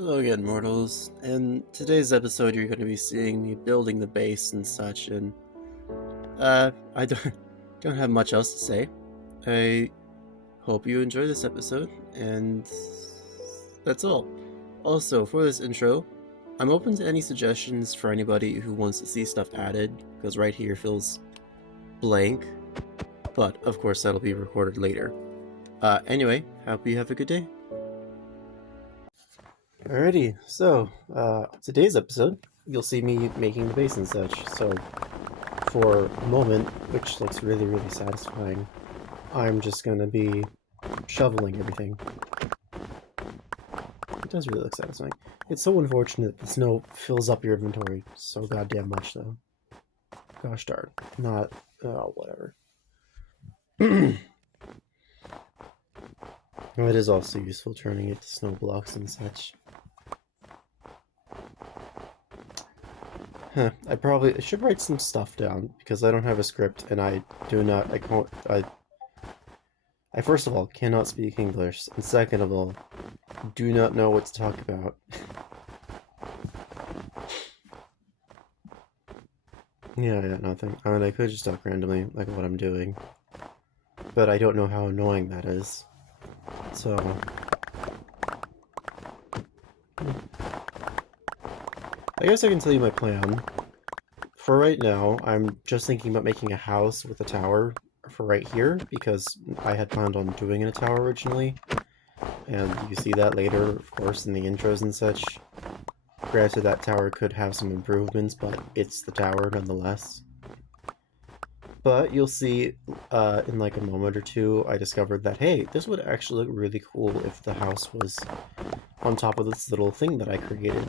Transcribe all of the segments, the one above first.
Hello again, mortals. In today's episode, you're going to be seeing me building the base and such, and I don't have much else to say. I hope you enjoy this episode, and that's all. Also, for this intro, I'm open to any suggestions for anybody who wants to see stuff added, because right here feels blank, but of course that'll be recorded later. Anyway, hope you have a good day. Alrighty, so today's episode, you'll see me making the base and such. So for a moment, which looks really, really satisfying, I'm just gonna be shoveling everything. It does really look satisfying. It's so unfortunate that the snow fills up your inventory so goddamn much, though. Gosh darn. Not, whatever. Oh, it is also useful turning it to snow blocks and such. Huh, I should write some stuff down, because I don't have a script, and I first of all, cannot speak English, and second of all, do not know what to talk about. Yeah, nothing. I mean, I could just talk randomly, like what I'm doing, but I don't know how annoying that is, so... I guess I can tell you my plan. For right now, I'm just thinking about making a house with a tower for right here, because I had planned on doing a tower originally, and you see that later, of course, in the intros and such. Granted, that tower could have some improvements, but it's the tower nonetheless. But you'll see in like a moment or two, I discovered that, hey, this would actually look really cool if the house was on top of this little thing that I created.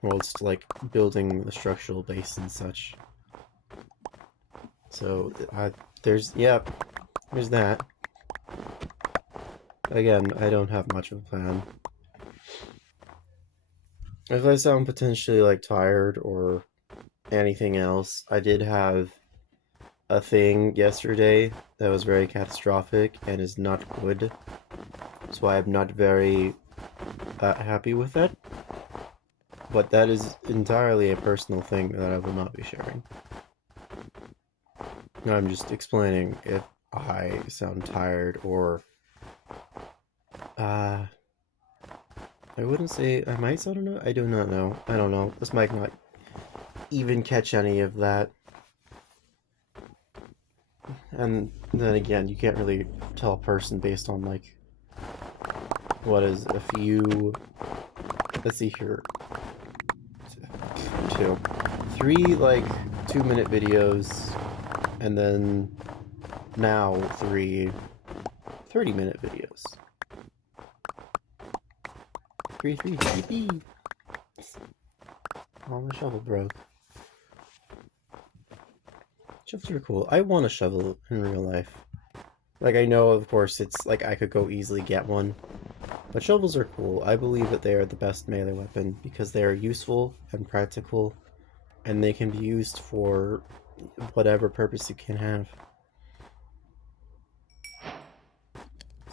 Well, it's like building the structural base and such. So, there's that. Again, I don't have much of a plan. If I sound potentially like tired or anything else, I did have a thing yesterday that was very catastrophic and is not good. So I am not very happy with that. But that is entirely a personal thing that I will not be sharing. I'm just explaining if I sound tired or... I wouldn't say... I might sound annoyed? I do not know. I don't know. This might not even catch any of that. And then again, you can't really tell a person based on, like... What is a few... Let's see here. 3, like, 2-minute videos, and then now 3 30-minute videos. 3 yippee! Oh, my shovel broke. Shovels are cool. I want a shovel in real life. Like, I know, of course, it's like I could go easily get one, but shovels are cool. I believe that they are the best melee weapon because they are useful and practical, and they can be used for whatever purpose you can have.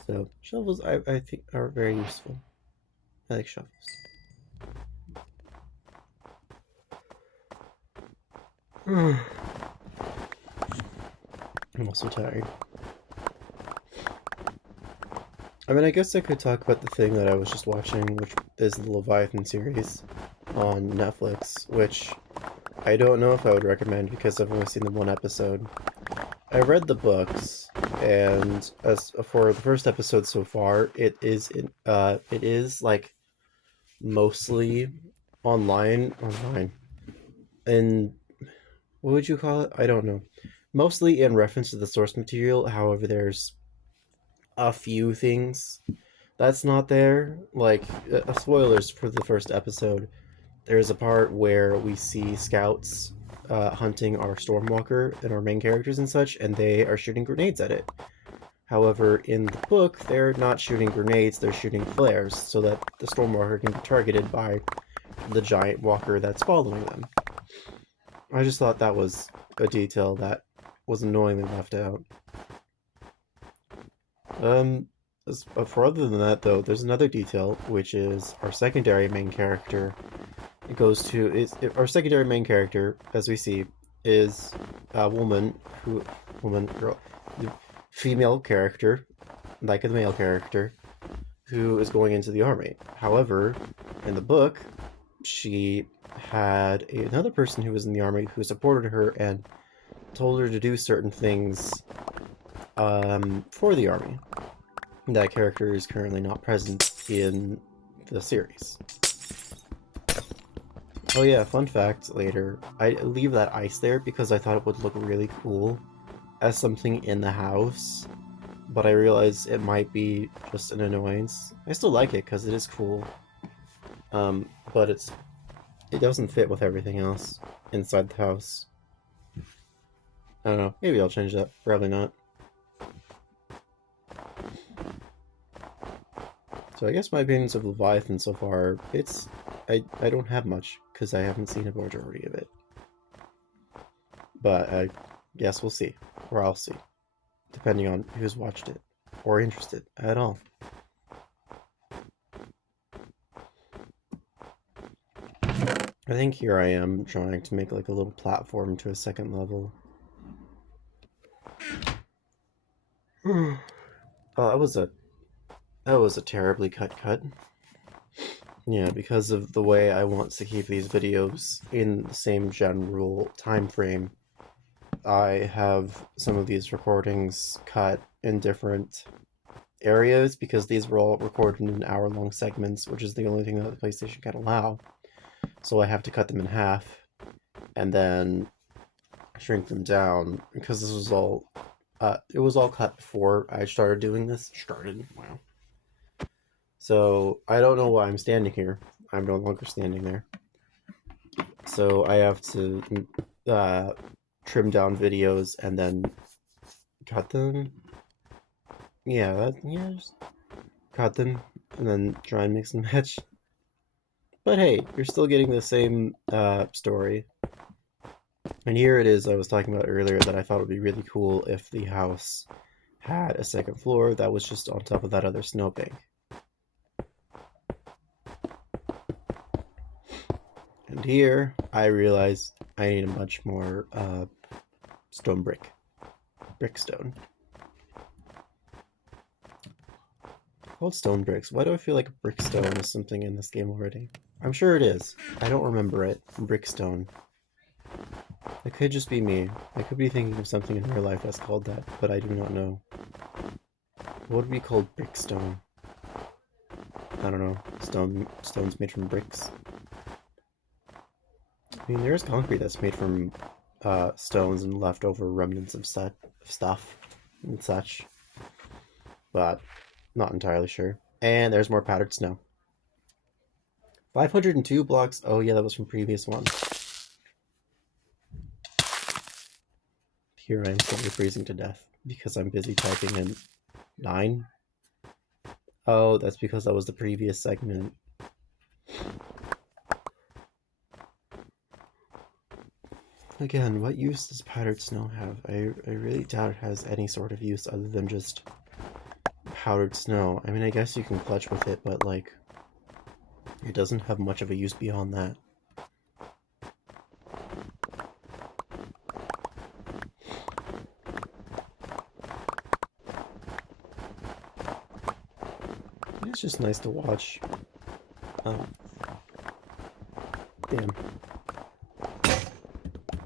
So, shovels, I think, are very useful. I like shovels. I'm also tired. I mean, I guess I could talk about the thing that I was just watching, which is the Leviathan series on Netflix, which I don't know if I would recommend because I've only seen the one episode. I read the books, and as for the first episode so far, it is like mostly online, and what would you call it? I don't know. Mostly in reference to the source material. However, there's a few things that's not there. Like spoilers for the first episode. There's a part where we see scouts hunting our Stormwalker and our main characters and such, and they are shooting grenades at it. However, in the book, they're not shooting grenades, they're shooting flares, so that the Stormwalker can be targeted by the giant walker that's following them. I just thought that was a detail that was annoyingly left out. For other than that, though, there's another detail, which is our secondary main character. It goes to our secondary main character, as we see, is a girl, the female character, like the male character, who is going into the army. However, in the book, she had another person who was in the army who supported her and told her to do certain things for the army. That character is currently not present in the series. Oh yeah, fun fact later, I leave that ice there because I thought it would look really cool as something in the house, but I realized it might be just an annoyance. I still like it because it is cool, but it doesn't fit with everything else inside the house. I don't know, maybe I'll change that, probably not. So I guess my opinions of Leviathan so far, I don't have much, because I haven't seen a majority of it. But I guess we'll see, or I'll see, depending on who's watched it, or interested at all. I think here I am trying to make like a little platform to a second level. Oh, that was a terribly cut. Yeah, because of the way I want to keep these videos in the same general time frame, I have some of these recordings cut in different areas because these were all recorded in hour-long segments, which is the only thing that the PlayStation can allow. So I have to cut them in half and then shrink them down because this was all it was all cut before I started doing this. Wow. So I don't know why I'm standing here. I'm no longer standing there. So I have to trim down videos and then cut them. Yeah, just cut them and then try and mix and match. But hey, you're still getting the same story. And here it is I was talking about earlier that I thought it would be really cool if the house had a second floor that was just on top of that other snowbank. And here, I realized I need a much more stone brickstone. Called stone bricks. Why do I feel like brickstone is something in this game already? I'm sure it is. I don't remember it. Brickstone. It could just be me. I could be thinking of something in real life that's called that, but I do not know. What would be called brickstone? I don't know. Stones made from bricks. I mean, there is concrete that's made from stones and leftover remnants of stuff and such, but not entirely sure. And there's more powdered snow. 502 blocks. Oh yeah, that was from previous one. Here I am slowly freezing to death because I'm busy typing in 9. Oh, that's because that was the previous segment. Again, what use does powdered snow have? I really doubt it has any sort of use other than just powdered snow. I mean, I guess you can clutch with it, but like, it doesn't have much of a use beyond that. It's just nice to watch. Damn.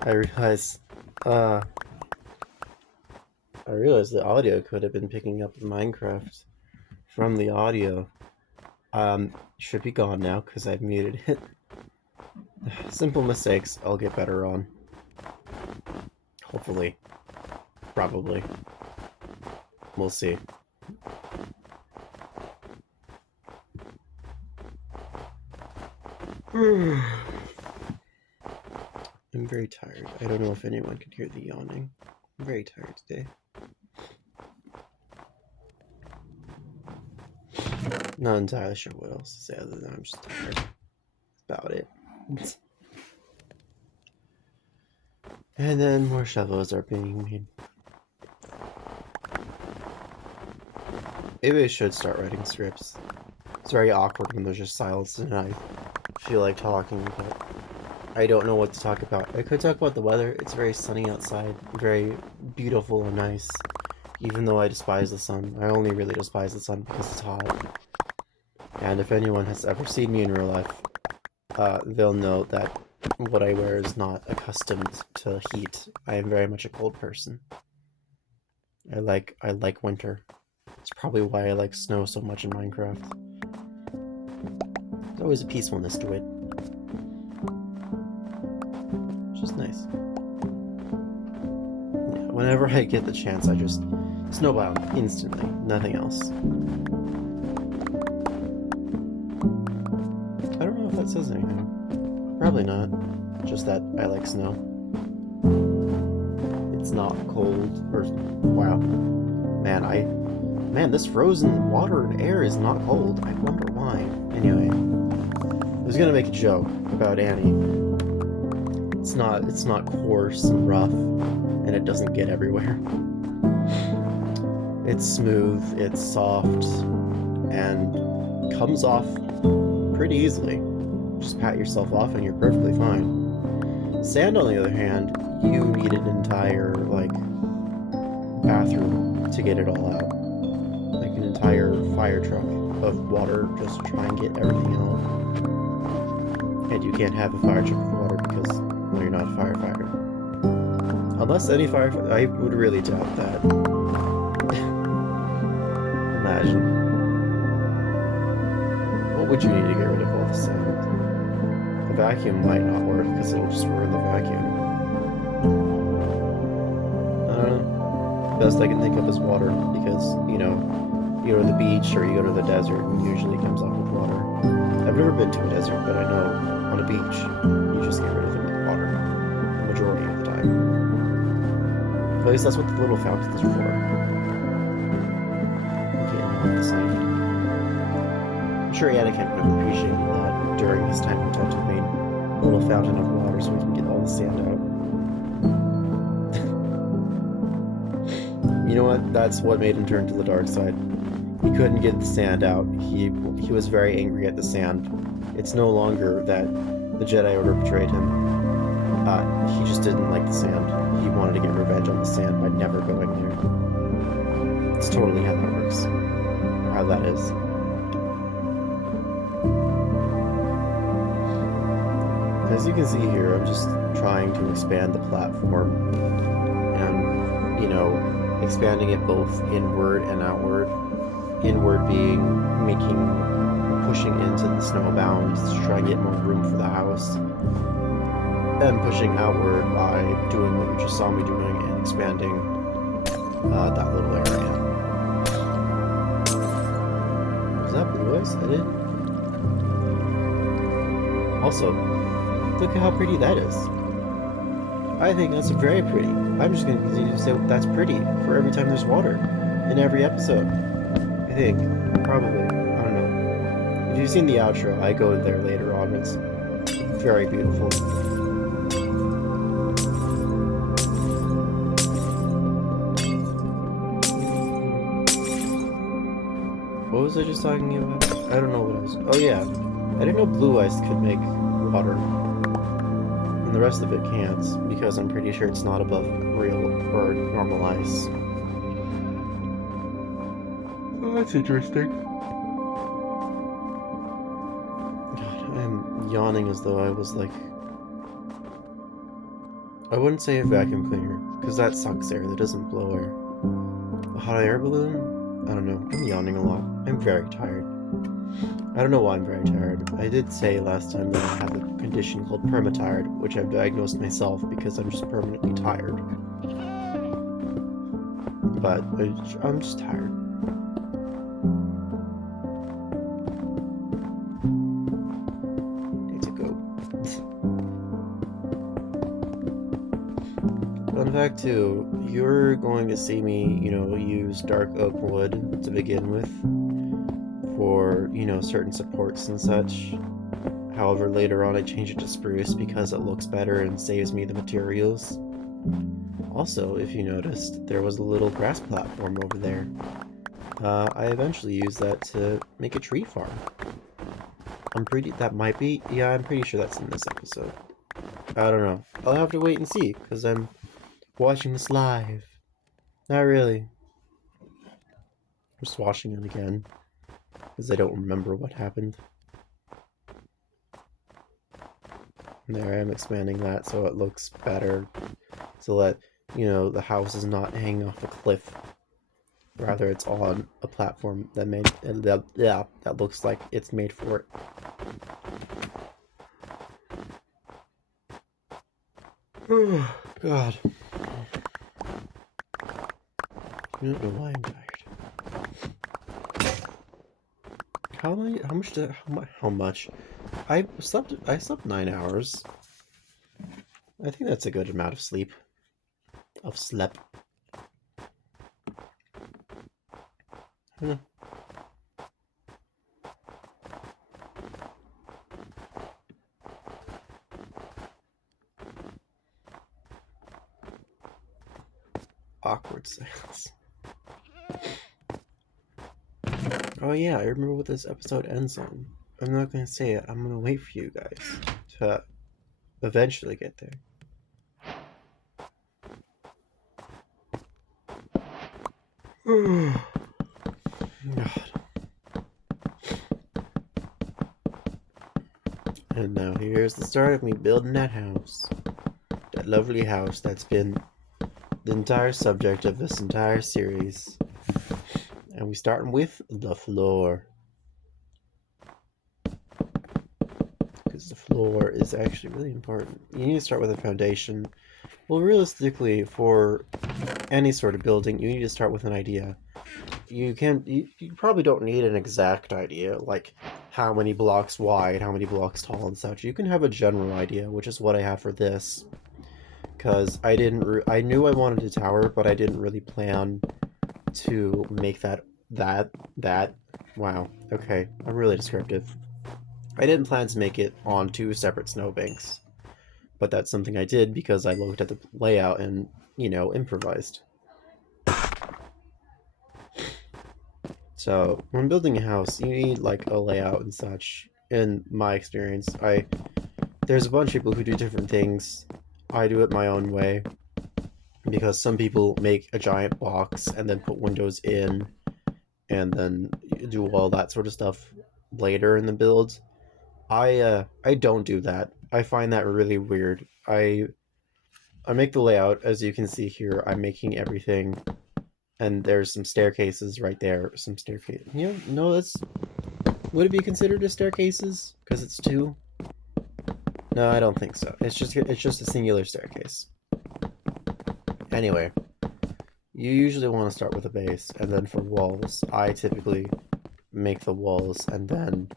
I realize the audio could have been picking up Minecraft from the audio. Should be gone now because I've muted it. Simple mistakes I'll get better on. Hopefully. Probably. We'll see. I'm very tired. I don't know if anyone can hear the yawning. I'm very tired today. Not entirely sure what else to say other than I'm just tired. That's about it. And then more shovels are being made. Maybe I should start writing scripts. It's very awkward when there's just silence and I feel like talking, but I don't know what to talk about. I could talk about the weather. It's very sunny outside, very beautiful and nice. Even though I despise the sun. I only really despise the sun because it's hot. And if anyone has ever seen me in real life, they'll know that what I wear is not accustomed to heat. I am very much a cold person. I like winter. It's probably why I like snow so much in Minecraft. There's always a peacefulness to it. Which is nice. Yeah, whenever I get the chance, I just snowbound instantly. Nothing else. I don't know if that says anything. Probably not. Just that I like snow. It's not cold. Or wow. Man, this frozen water and air is not cold. I wonder why. Anyway, I was gonna make a joke about Annie. It's not coarse and rough, and it doesn't get everywhere. It's smooth, it's soft, and comes off pretty easily. Just pat yourself off and you're perfectly fine. Sand, on the other hand, you need an entire, like, bathroom to get it all out. Like an entire fire truck of water just to try and get everything out. And you can't have a fire truck of water because, well, you're not a firefighter. Unless any firefighter, I would really doubt that. Imagine. What would you need to get rid of all the sand? A vacuum might not work because it'll just ruin the vacuum. I don't know. The best I can think of is water because, you know, you go to the beach or you go to the desert and usually it comes off with water. I've never been to a desert, but I know on a beach you just get rid of it with water the majority of the time. At least that's what the little fountain is for. Okay, with the sign. I'm sure Anakin would have appreciated that during his time in Tatooine. A little fountain of water so we can get all the sand out. You know what? That's what made him turn to the dark side. He couldn't get the sand out. He was very angry at the sand. It's no longer that the Jedi Order betrayed him. He just didn't like the sand. He wanted to get revenge on the sand by never going there. It's totally how that works. Or how that is. As you can see here, I'm just trying to expand the platform. And, you know, expanding it both inward and outward. Inward being pushing into the snowbound to try and get more room for the house. And pushing outward by doing what you just saw me doing and expanding that little area. Was that blue ice? I did. Also, look at how pretty that is. I think that's very pretty. I'm just going to continue to say that's pretty for every time there's water in every episode. I think. Probably. I don't know. If you've seen the outro, I go there later on. It's very beautiful. What was I just talking about? I don't know what I was... Oh yeah. I didn't know blue ice could make water. And the rest of it can't, because I'm pretty sure it's not above real or normal ice. Oh, that's interesting. God, I'm yawning as though I was like... I wouldn't say a vacuum cleaner, because that sucks air, that doesn't blow air. A hot air balloon? I don't know, I'm yawning a lot. I'm very tired. I don't know why I'm very tired. I did say last time that I have a condition called permatired, which I've diagnosed myself because I'm just permanently tired. But I'm just tired. Need to go. Fun fact too, you're going to see me, you know, use dark oak wood to begin with. For, you know, certain supports and such. However, later on I change it to spruce because it looks better and saves me the materials. Also, if you noticed, there was a little grass platform over there. I eventually used that to make a tree farm. I'm pretty sure that's in this episode. I don't know. I'll have to wait and see, because I'm watching this live. Not really. Just watching it again, because I don't remember what happened. And there I am expanding that so it looks better, so that, you know, the house is not hanging off a cliff. Rather, it's on a platform that looks like it's made for it. Oh, God. I don't know why I'm tired. How much? I slept 9 hours. I think that's a good amount of sleep. Huh. Awkward silence. Oh yeah, I remember what this episode ends on. I'm not gonna say it. I'm gonna wait for you guys to eventually get there. God. And now here's the start of me building that house. That lovely house that's been the entire subject of this entire series. And we starting with the floor. Because the floor is actually really important. You need to start with a foundation. Well, realistically, for any sort of building, you need to start with an idea. You probably don't need an exact idea, like how many blocks wide, how many blocks tall and such. You can have a general idea, which is what I have for this. Because I knew I wanted a tower, but I didn't really plan to make that. Wow, okay, I'm really descriptive. I didn't plan to make it on 2 separate snowbanks. But that's something I did because I looked at the layout and, you know, improvised. So, when building a house, you need, like, a layout and such. In my experience, there's a bunch of people who do different things. I do it my own way. Because some people make a giant box and then put windows in, and then do all that sort of stuff later in the build. I don't do that. I find that really weird. I make the layout, as you can see here. I'm making everything, and there's some staircases right there. Some staircase. You know, no, that's. Would it be considered as staircases? Because it's 2. No, I don't think so. It's just a singular staircase. Anyway, you usually want to start with a base, and then for walls, I typically make the walls and then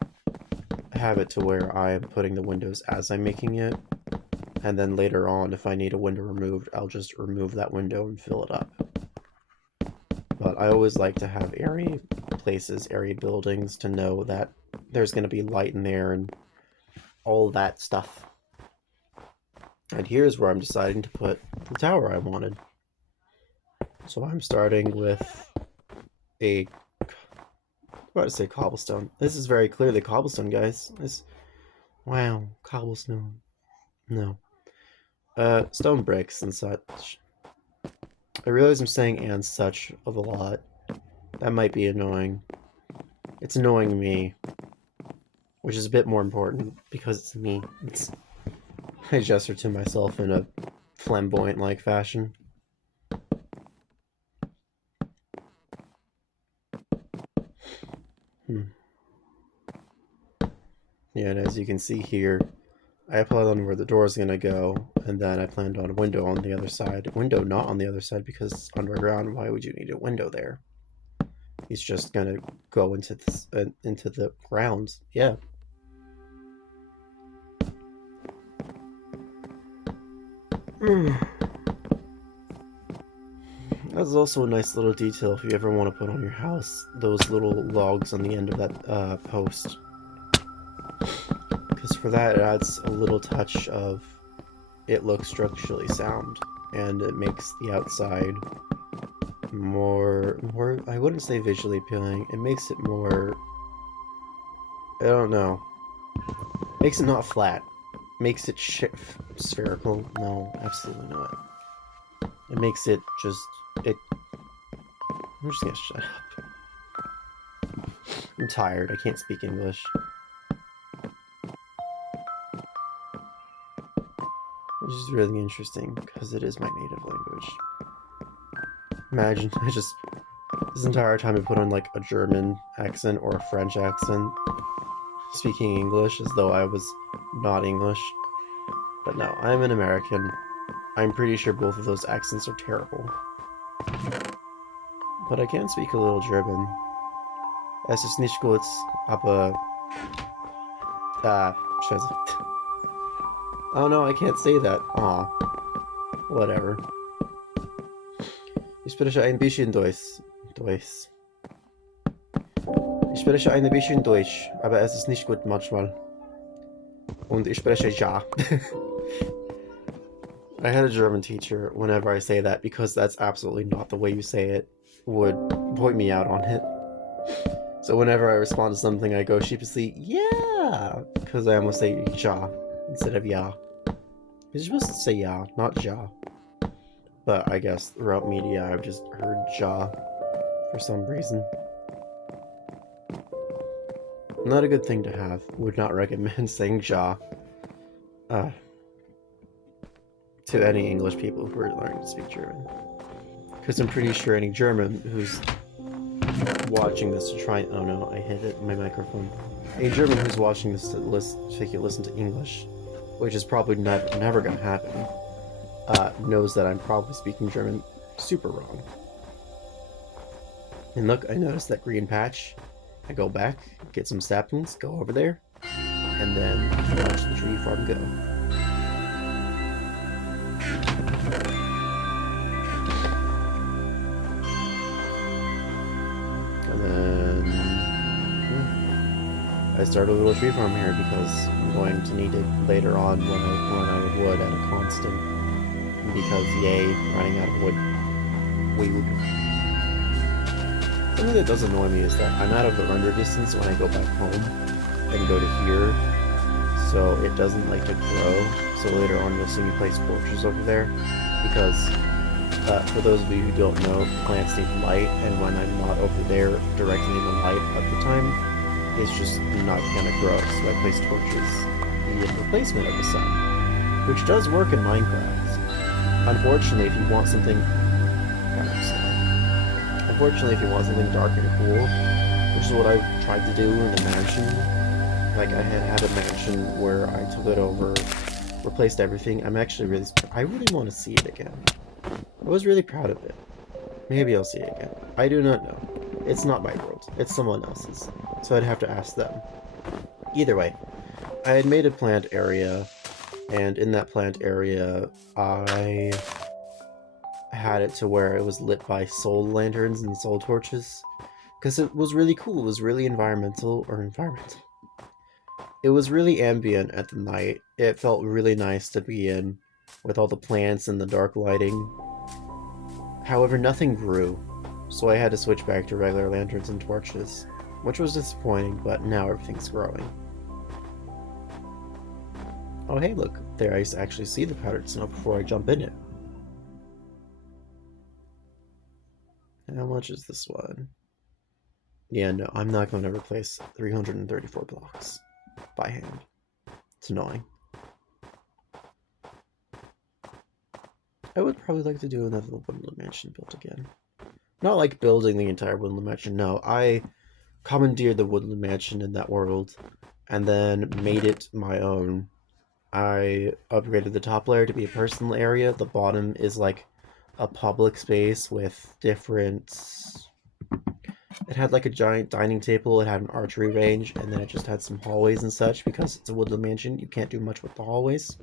have it to where I am putting the windows as I'm making it. And then later on, if I need a window removed, I'll just remove that window and fill it up. But I always like to have airy places, airy buildings, to know that there's going to be light in there and all that stuff. And here's where I'm deciding to put the tower I wanted. So I'm starting with I'm about to say cobblestone. This is very clearly cobblestone, guys. Wow, cobblestone. No. Stone bricks and such. I realize I'm saying and such of a lot. That might be annoying. It's annoying me. Which is a bit more important, because it's me. I gesture to myself in a flamboyant-like fashion. Yeah, and as you can see here, I planned on where the door is going to go, and then I planned on a window on the other side. A window not on the other side because it's underground. Why would you need a window there? He's just going to go into the ground. Yeah. That's also a nice little detail if you ever want to put on your house, those little logs on the end of that post. Because for that, it adds a little touch of it looks structurally sound, and it makes the outside more, I wouldn't say visually appealing. It makes it more, I don't know. Makes it not flat. Makes it spherical. No, absolutely not. It makes it just, I'm just gonna shut up. I'm tired. I can't speak English. Which is really interesting because it is my native language. Imagine I just, this entire time I put on like a German accent or a French accent, speaking English as though I was not English. But no, I'm an American. I'm pretty sure both of those accents are terrible. But I can speak a little German. Es ist nicht gut, aber... Scheiße. Oh no, I can't say that. Aw. Whatever. Ich spreche ein bisschen Deutsch. Ich spreche ein bisschen Deutsch, aber es ist nicht gut manchmal. Und ich spreche ja. I had a German teacher, whenever I say that, because that's absolutely not the way you say it, would point me out on it. So whenever I respond to something, I go sheepishly, yeah, because I almost say ja instead of ya. You're supposed to say ya, not ja. But I guess throughout media, I've just heard ja for some reason. Not a good thing to have. Would not recommend saying ja to any English people who are learning to speak German. Because I'm pretty sure any German who's watching this to try... Oh no, I hit it in my microphone. A German who's watching this to listen to English, which is probably never gonna happen, knows that I'm probably speaking German super wrong. And look, I noticed that green patch. I go back, get some saplings, go over there, and then watch the tree farm go. And then I start a little tree farm here because I'm going to need it later on when I run out of wood at a constant. Because yay, running out of wood. Weird. Something that does annoy me is that I'm out of the render distance when I go back home and go to here, so it doesn't like to grow. So later on you'll see me place torches over there, because for those of you who don't know, plants need light, and when I'm not over there directly in the light at the time, it's just not gonna grow. So I place torches in replacement of the sun, which does work in Minecraft. Unfortunately, if you want something dark and cool, which is what I tried to do in the mansion. Like, I had a mansion where I took it over, replaced everything. I'm actually really... I really want to see it again. I was really proud of it. Maybe I'll see it again. I do not know. It's not my world. It's someone else's. So I'd have to ask them. Either way, I had made a plant area, and in that plant area, I had it to where it was lit by soul lanterns and soul torches, because it was really cool. It was really environmental. It was really ambient at the night. It felt really nice to be in, with all the plants and the dark lighting. However, nothing grew, so I had to switch back to regular lanterns and torches, which was disappointing, but now everything's growing. Oh hey, look, there I actually see the powdered snow before I jump in it. How much is this one? Yeah, no, I'm not going to replace 334 blocks by hand. It's annoying. I would probably like to do another woodland mansion build again. Not like building the entire woodland mansion, no. I commandeered the woodland mansion in that world and then made it my own. I upgraded the top layer to be a personal area. The bottom is like a public space with different... It had like a giant dining table, it had an archery range, and then it just had some hallways and such. Because it's a woodland mansion, you can't do much with the hallways.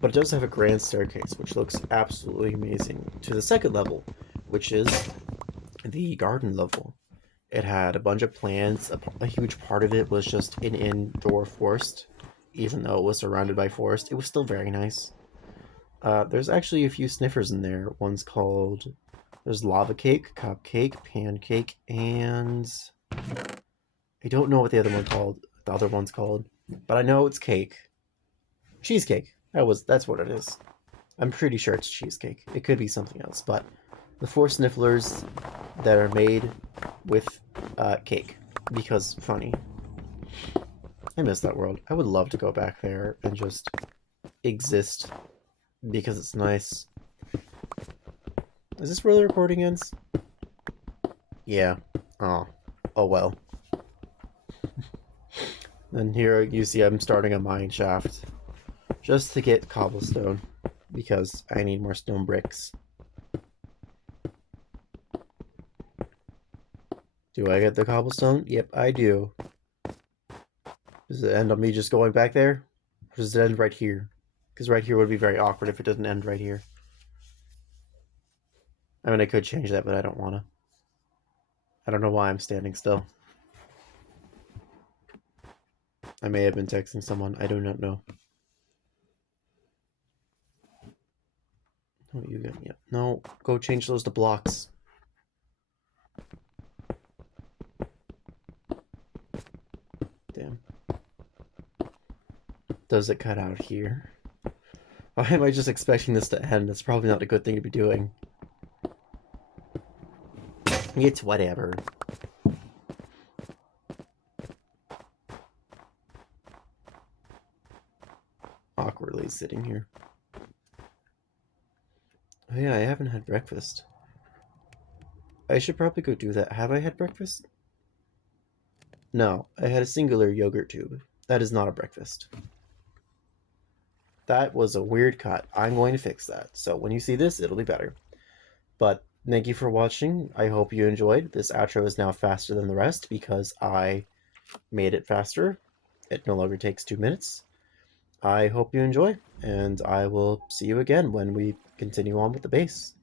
But it does have a grand staircase, which looks absolutely amazing, to the second level, which is the garden level. It had a bunch of plants. A huge part of it was just an indoor forest. Even though it was surrounded by forest, it was still very nice. There's actually a few sniffers in there. One's called There's lava cake, cupcake, pancake, and I don't know what the other one's called, but I know it's cake. Cheesecake. That's what it is. I'm pretty sure it's cheesecake. It could be something else, but the 4 snifflers that are made with cake, because funny. I miss that world. I would love to go back there and just exist because it's nice. Is this where the recording ends? Yeah. Oh well. And here you see I'm starting a mine shaft just to get cobblestone because I need more stone bricks. Do I get the cobblestone? Yep, I do. Does it end on me just going back there? Or does it end right here? Because right here would be very awkward if it doesn't end right here. I mean, I could change that, but I don't want to. I don't know why I'm standing still. I may have been texting someone. I do not know. Oh, you got me. No, go change those to blocks. Damn. Does it cut out here? Why am I just expecting this to end? It's probably not a good thing to be doing. It's whatever. Awkwardly sitting here. Oh yeah, I haven't had breakfast. I should probably go do that. Have I had breakfast? No, I had a singular yogurt tube. That is not a breakfast. That was a weird cut. I'm going to fix that. So when you see this, it'll be better. But thank you for watching. I hope you enjoyed. This outro is now faster than the rest because I made it faster. It no longer takes 2 minutes. I hope you enjoy, and I will see you again when we continue on with the base.